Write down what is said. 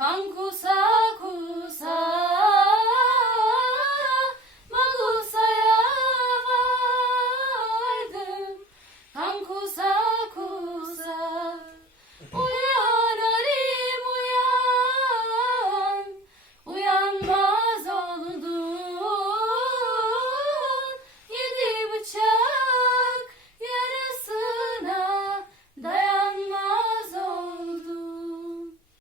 Kanku